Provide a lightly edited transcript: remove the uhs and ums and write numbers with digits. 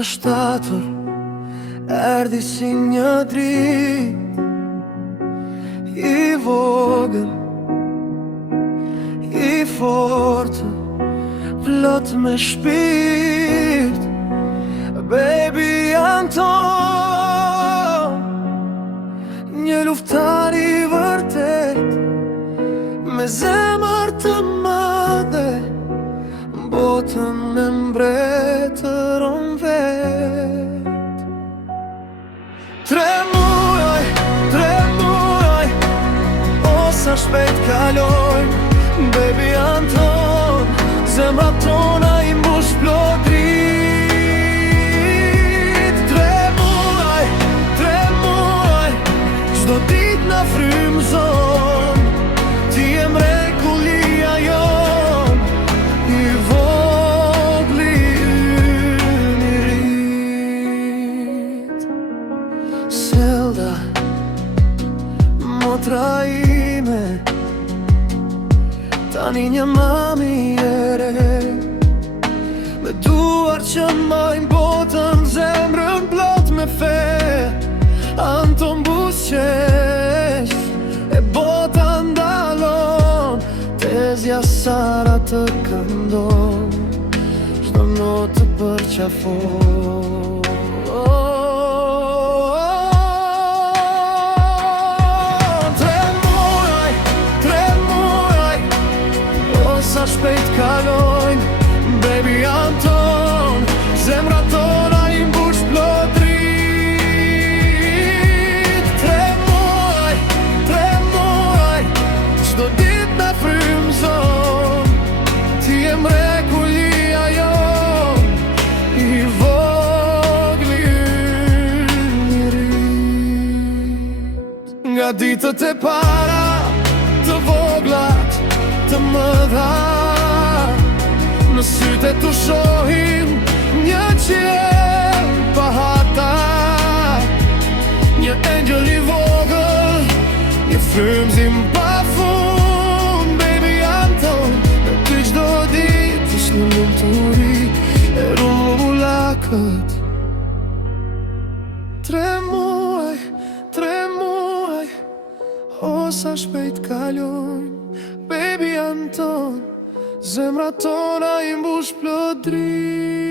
Në shtatër erdi si një dritë I vogël, I fortë, plot me shpirt Baby Anton Një luftar I vërtet Me zemër të madhe Botën me mbretëron vet 3 muaj O sa shpejt kalojnë Baby Anton Zemrat tona I mbush plot dritë 3 muaj Çdo ditë na frymëzon Ti je mrekullia jon I vogli ynë I rit Selda Motra ime Tani një mami ere Me duar që majnë botën Zemrën plot me fe Anton busqesh E bota ndalon Tezja Sara të këndon Çdo notë për qafon 3 muaj Sa shpejt kalojnë Baby Anton Zemrat tona I mbush plot dritë 3 muaj Çdo ditë na frymëzon Ti je mrekullia jon I vogli ynë I rit Nga ditët e para Të voglat Të mëdha Në syte të shohim Një qiell pa hata Një engjël I vogël Një frymëzim pa fund Baby Anton Në ty çdo ditë Ish një lumturi E rumbullakët 3 muaj O sa shpejt kalojnë Baby Anton Zemrat tona I mbush plot dritë